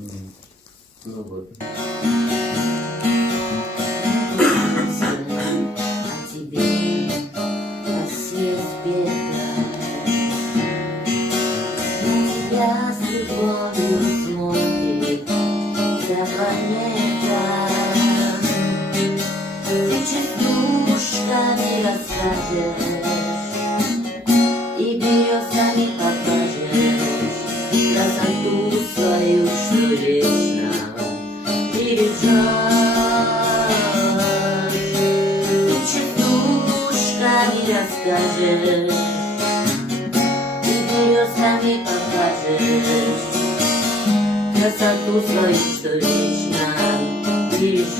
Ну вот. О тебе Россия спета, на тебя с любовью смотрит вся планета. Ты частушками расскажешь и березами покажешь красоту свою, что вечно бережешь. Ты частушками расскажешь и березами покажешь красоту свою, что вечно бережешь.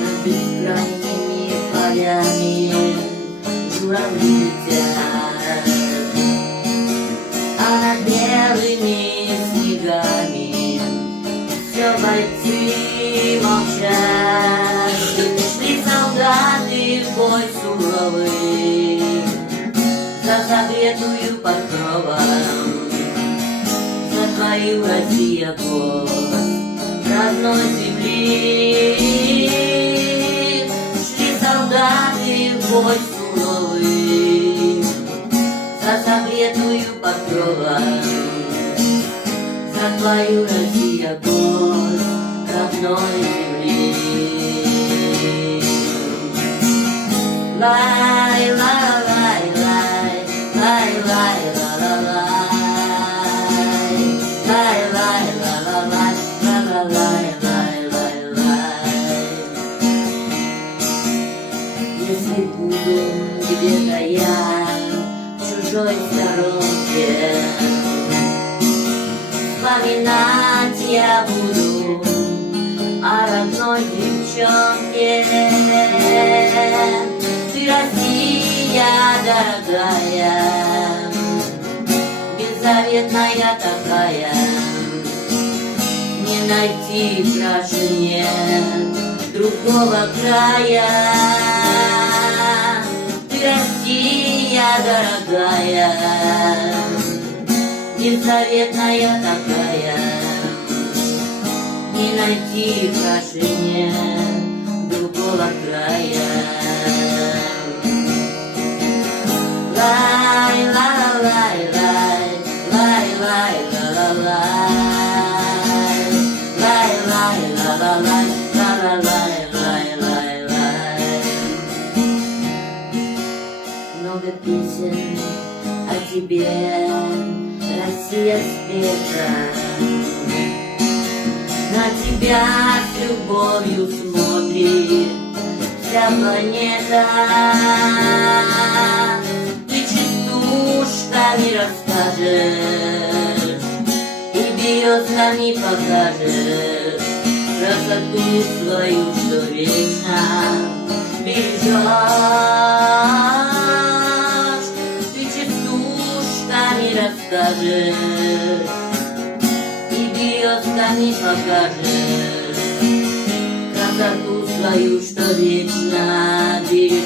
Над бескрайними полями журавли летят, а над белыми снегами все бойцы молчат. Шли солдаты в бой суровый за согретую покровом, за твою, Россия, гость родной земли. Шли солдаты в бой суровый за согретую покровом, за твою, Россия, гость родной земли. Лай, лай, лай, лай, лай, лай, ла, ла, лай, лай, лай, ла, ла, лай, ла, ла, лай, лай, лай, лай. Если буду где-то я в чужой сторонке, вспоминать я буду о родной девчонке. Ты, Россия дорогая, беззаветная такая, не найти краше нет другого края. Ты, Россия дорогая, беззаветная такая, не найти краше нет другого края. Лай, лай, лай, лай, лай, лай, ла, ла, лай, лай, лай, ла, ла, лай, ла, ла, лай, лай, лай, лай. Много песен о тебе, Россия, спета, на тебя с любовью смотрит вся планета. Ты частушками расскажешь и березками покажешь красоту свою, что вечно бережешь. Ты частушками расскажешь и березками покажешь красоту свою, что вечно бережешь.